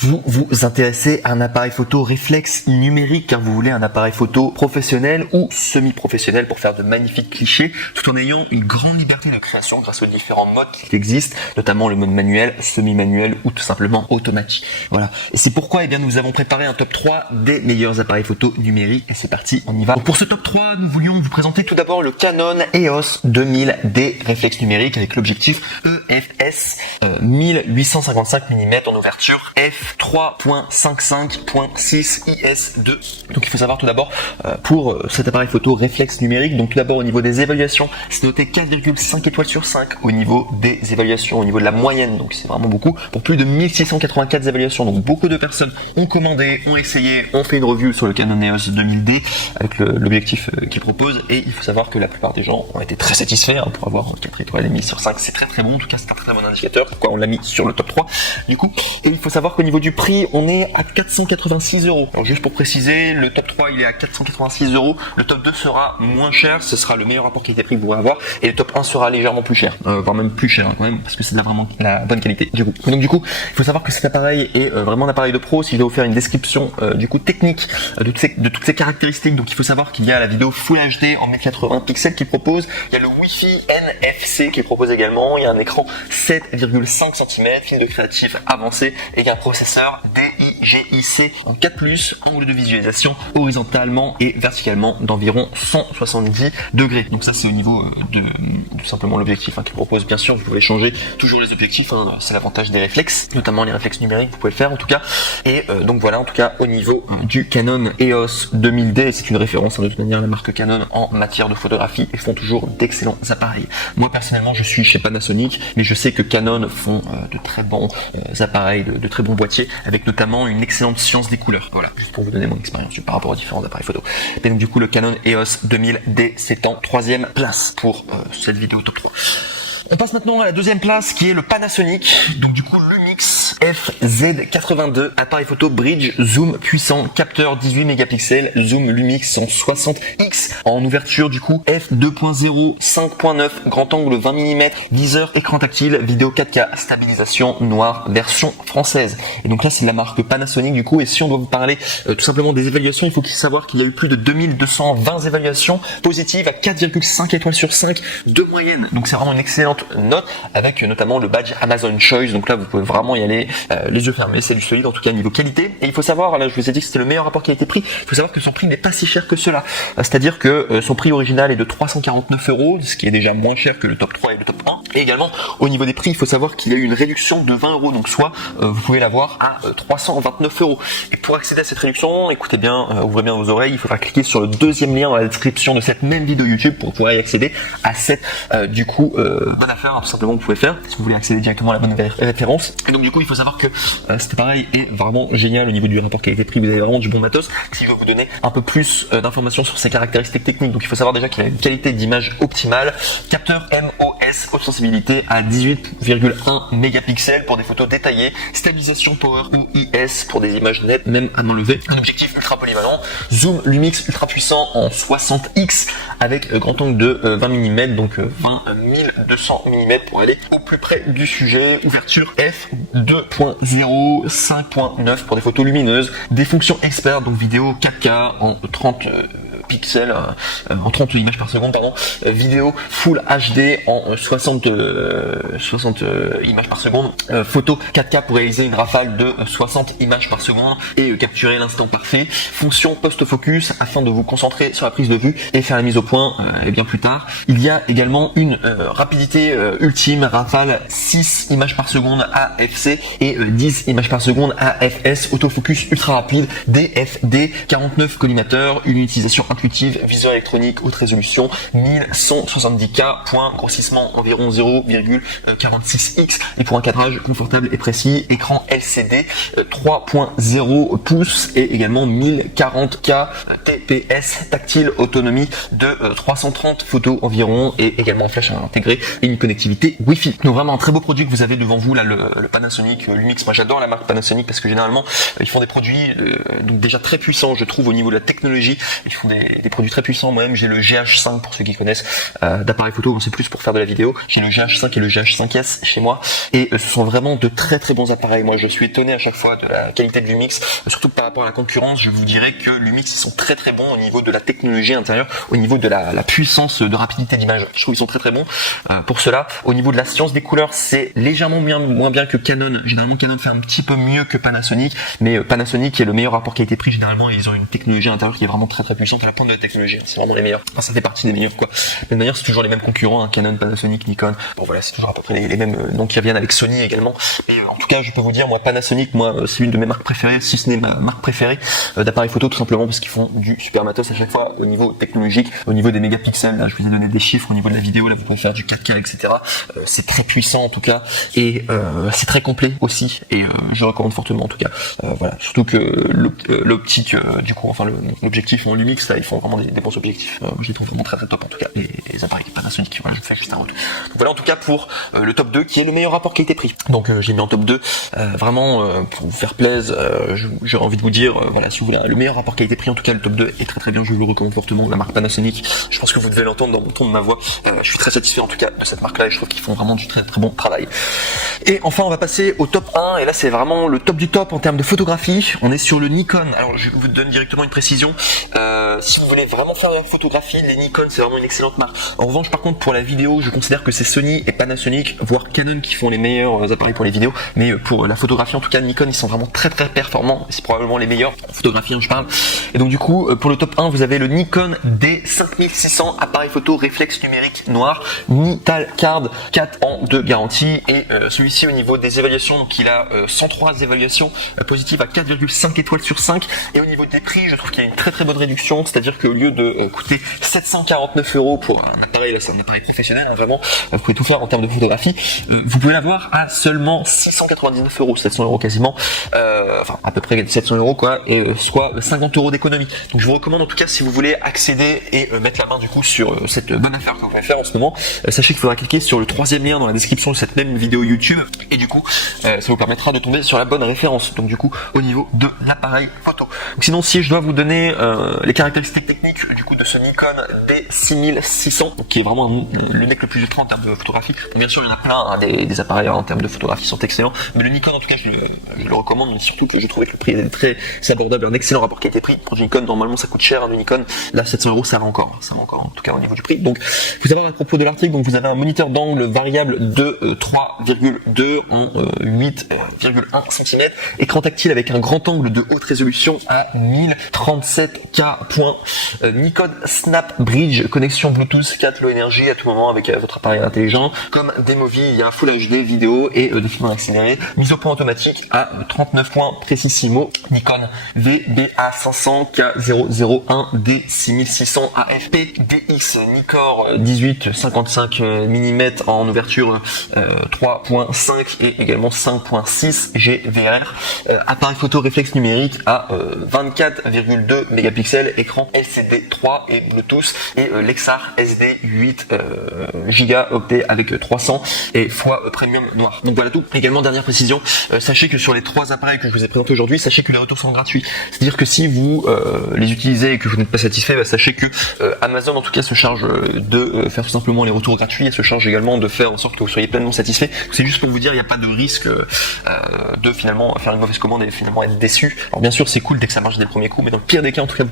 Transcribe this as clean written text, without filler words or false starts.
Vous vous intéressez à un appareil photo réflexe numérique car vous voulez un appareil photo professionnel ou semi-professionnel pour faire de magnifiques clichés tout en ayant une grande liberté de création grâce aux différents modes qui existent, notamment le mode manuel, semi-manuel ou tout simplement automatique. Voilà. Et c'est pourquoi nous avons préparé un top 3 des meilleurs appareils photo numériques et c'est parti, on y va. Donc pour ce top 3, nous voulions vous présenter tout d'abord le Canon EOS 2000D réflexe numérique avec l'objectif EFS 1855 mm en ouverture f3.55.6 IS2. Donc il faut savoir tout d'abord pour cet appareil photo réflexe numérique, donc tout d'abord au niveau des évaluations, c'est noté 4,5 étoiles sur 5 au niveau des évaluations, au niveau de la moyenne, donc c'est vraiment beaucoup, pour plus de 1684 évaluations. Donc beaucoup de personnes ont commandé, ont essayé, ont fait une review sur le Canon EOS 2000D avec l'objectif qu'il propose, et il faut savoir que la plupart des gens ont été très satisfaits pour avoir 4 étoiles et 1000 sur 5, c'est très très bon, en tout cas c'est un très bon indicateur, pourquoi on l'a mis sur le top 3 du coup. Et il faut savoir qu'au niveau du prix, on est à 486 €. Alors juste pour préciser, le top 3 il est à 486 €, le top 2 sera moins cher, ce sera le meilleur rapport qualité-prix que vous pourrez avoir, et le top 1 sera légèrement plus cher, voire même plus cher quand même, parce que c'est vraiment la bonne qualité du coup. Et donc du coup, il faut savoir que cet appareil est vraiment un appareil de pro. Si je dois vous faire une description du coup technique de toutes ces caractéristiques, donc il faut savoir qu'il y a la vidéo Full HD en 1080 pixels qu'il propose, il y a le Wi-Fi NFC qu'il propose également, il y a un écran 7,5 cm, film de créatif avancé, et il y a un processeur DIGIC 4+, angle de visualisation horizontalement et verticalement d'environ 170 degrés. Donc ça c'est au niveau de tout simplement l'objectif qu'il propose. Bien sûr, vous pouvez changer toujours les objectifs, c'est l'avantage des réflexes, notamment les réflexes numériques, vous pouvez le faire en tout cas. Et donc voilà, en tout cas au niveau du Canon EOS 2000D, c'est une référence de toute manière, la marque Canon en matière de photographie, et font toujours d'excellents appareils. Moi personnellement je suis chez Panasonic, mais je sais que Canon font de très bons appareils, de très bons boîtiers, avec notamment une excellente science des couleurs. Voilà, juste pour vous donner mon expérience par rapport aux différents appareils photo. Et donc du coup le Canon EOS 2000D c'est en 3e place pour cette vidéo top 3. On passe maintenant à la 2e place qui est le Panasonic, donc du coup Lumix FZ82, appareil photo bridge, zoom puissant, capteur 18 mégapixels, zoom Lumix 160X en ouverture du coup, f2.0, 5.9, grand angle 20 mm, viseur, écran tactile, vidéo 4K, stabilisation noire, version française. Et donc là c'est la marque Panasonic du coup, et si on doit vous parler tout simplement des évaluations, il faut savoir qu'il y a eu plus de 2220 évaluations positives à 4,5 étoiles sur 5 de moyenne. Donc c'est vraiment une excellente note, avec notamment le badge Amazon Choice. Donc là vous pouvez vraiment y aller les yeux fermés, c'est du solide en tout cas niveau qualité. Et il faut savoir, là je vous ai dit que c'était le meilleur rapport qualité-prix, il faut savoir que son prix n'est pas si cher que cela, c'est-à-dire que son prix original est de 349 €, ce qui est déjà moins cher que le top 3 et le top 1. Et également au niveau des prix, il faut savoir qu'il y a eu une réduction de 20 €, donc soit vous pouvez l'avoir à 329 €. Et pour accéder à cette réduction, écoutez bien, ouvrez bien vos oreilles, il faudra cliquer sur le 2e lien dans la description de cette même vidéo YouTube pour pouvoir y accéder à cette du coup bonne affaire, tout simplement vous pouvez faire si vous voulez accéder directement à la bonne référence. Et donc du coup il faut savoir que cet appareil est vraiment génial au niveau du rapport qualité-prix, vous avez vraiment du bon matos. Si je veux vous donner un peu plus d'informations sur ses caractéristiques techniques, donc il faut savoir déjà qu'il a une qualité d'image optimale, capteur MOS haute sensibilité à 18,1 mégapixels pour des photos détaillées, stabilisation Power OIS pour des images nettes même à main levée, un objectif ultra polyvalent, zoom Lumix ultra puissant en 60X avec grand angle de 20 mm, donc 200 mm pour aller au plus près du sujet, ouverture f2.0, 5.9 pour des photos lumineuses, des fonctions expert, donc vidéo 4K en 30 pixels, en 30 images par seconde, pardon, vidéo Full HD en 60 images par seconde, photo 4K pour réaliser une rafale de 60 images par seconde et capturer l'instant parfait, fonction post-focus afin de vous concentrer sur la prise de vue et faire la mise au point et bien plus tard. Il y a également une rapidité ultime, rafale 6 images par seconde AFC et 10 images par seconde AFS, autofocus ultra rapide, DFD, 49 collimateurs, une utilisation intuitive, viseur électronique haute résolution, 1170K, point grossissement environ 0,46X, et pour un cadrage confortable et précis, écran LCD 3.0 pouces et également 1040K TPS tactile, autonomie de 330 photos environ, et également un flash intégré et une connectivité Wi-Fi. Donc vraiment un très beau produit que vous avez devant vous là, le Panasonic Lumix. Moi j'adore la marque Panasonic parce que généralement ils font des produits donc déjà très puissants, je trouve, au niveau de la technologie. Ils font des des produits très puissants. Moi-même j'ai le GH5 pour ceux qui connaissent d'appareil photo, bon, c'est plus pour faire de la vidéo. J'ai le GH5 et le GH5S chez moi et ce sont vraiment de très très bons appareils. Moi je suis étonné à chaque fois de la qualité de Lumix, surtout par rapport à la concurrence. Je vous dirais que Lumix ils sont très très bons au niveau de la technologie intérieure, au niveau de la puissance de rapidité d'image. Je trouve qu'ils sont très très bons pour cela. Au niveau de la science des couleurs, c'est légèrement moins bien que Canon. Généralement Canon fait un petit peu mieux que Panasonic, mais Panasonic est le meilleur rapport qualité-prix généralement, et ils ont une technologie intérieure qui est vraiment très très puissante à la pointe de la technologie. C'est vraiment les meilleurs. Enfin, ça fait partie des meilleurs quoi. Mais d'ailleurs c'est toujours les mêmes concurrents, hein, Canon, Panasonic, Nikon. Bon voilà, c'est toujours à peu près les mêmes noms qui reviennent avec Sony également. Et en tout cas, je peux vous dire, moi Panasonic, c'est une de mes marques préférées, si ce n'est ma marque préférée d'appareil photo, tout simplement parce qu'ils font du super matos à chaque fois au niveau technologique, au niveau des mégapixels. Là, je vous ai donné des chiffres au niveau de la vidéo. Là, vous pouvez faire du 4K, etc. C'est très puissant en tout cas, et c'est très complet aussi. Et je recommande fortement en tout cas. Voilà, surtout que l'optique, du coup, enfin l'objectif en Lumix, là, ils font vraiment des bons objectifs. Je les trouve vraiment très très top en tout cas. Les appareils Panasonic, voilà, je fais juste un retour. Donc voilà en tout cas pour le top 2 qui est le meilleur rapport qualité-prix. Donc j'ai mis en top 2 vraiment pour vous faire plaisir, j'ai envie de vous dire voilà, si vous voulez le meilleur rapport qualité-prix, en tout cas le top 2 est très très bien, je vous le recommande fortement, la marque Panasonic. Je pense que vous devez l'entendre dans mon ton de ma voix. Je suis très satisfait en tout cas de cette marque là et je trouve qu'ils font vraiment du très très bon travail. Et enfin on va passer au top 1 et là c'est vraiment le top du top en termes de photographie. On est sur le Nikon. Alors je vous donne directement une précision. Si vous voulez vraiment faire de la photographie, les Nikon c'est vraiment une excellente marque. En revanche par contre pour la vidéo, je considère que c'est Sony et Panasonic, voire Canon qui font les meilleurs appareils pour les vidéos, mais pour la photographie en tout cas Nikon ils sont vraiment très très performants, c'est probablement les meilleurs en photographie je parle. Et donc du coup pour le top 1 vous avez le Nikon D5600, appareil photo réflexe numérique noir, Nital Card 4 ans de garantie, et celui-ci au niveau des évaluations, donc il a 103 évaluations positives à 4,5 étoiles sur 5, et au niveau des prix je trouve qu'il y a une très très bonne réduction, c'est-à-dire qu'au lieu de coûter 749 € pour un appareil, là c'est un appareil professionnel vraiment, vous pouvez tout faire en termes de photographie, vous pouvez l'avoir à seulement 699 €, 700 € quasiment, enfin à peu près 700 € quoi, et soit 50 € d'économie. Donc je vous recommande en tout cas si vous voulez accéder et mettre la main du coup sur cette bonne affaire que vous pouvez faire en ce moment, sachez qu'il faudra cliquer sur le troisième lien dans la description de cette même vidéo YouTube, et du coup ça vous permettra de tomber sur la bonne référence, donc du coup au niveau de l'appareil photo. Donc sinon si je dois vous donner les caractéristiques techniques du coup de ce Nikon D5600, donc qui est vraiment le nec le plus ultra en termes de photographie. Donc, bien sûr il y en a plein hein, des appareils en termes de photographie sont excellents, mais le Nikon en tout cas je le recommande, mais surtout que je trouvais que le prix était très abordable, un excellent rapport qualité-prix. Pour du Nikon normalement ça coûte cher, du Nikon là 700 € ça va encore en tout cas au niveau du prix. Donc vous savez à propos de l'article, donc vous avez un moniteur d'angle variable de 3,2 en 8,1 cm, écran tactile avec un grand angle de haute résolution à 1037K points, Nikon Snap Bridge, connexion Bluetooth 4 Low Energy à tout moment avec votre appareil intelligent, comme Demovi, il y a un Full HD vidéo et défilement accéléré, mise au point automatique à 39 points précissimo, Nikon VBA500 K001 D6600 AFP DX, Nikkor 18-55 mm en ouverture 3.5 et également 5.6 GVR, appareil photo réflexe numérique à 24,2 mégapixels, écran LCD 3 et Bluetooth, et Lexar SD 8 gigaoctets avec 300 et fois premium noir. Donc voilà tout. Également dernière précision, sachez que sur les trois appareils que je vous ai présentés aujourd'hui, sachez que les retours sont gratuits. C'est-à-dire que si vous les utilisez et que vous n'êtes pas satisfait, sachez que Amazon en tout cas se charge de faire tout simplement les retours gratuits et se charge également de faire en sorte que vous soyez pleinement satisfait. C'est juste pour vous dire, il n'y a pas de risque de finalement faire une mauvaise commande et finalement être déçu. Alors bien sûr c'est cool dès que ça marche dès le premier coup, mais dans le pire des cas en tout cas vous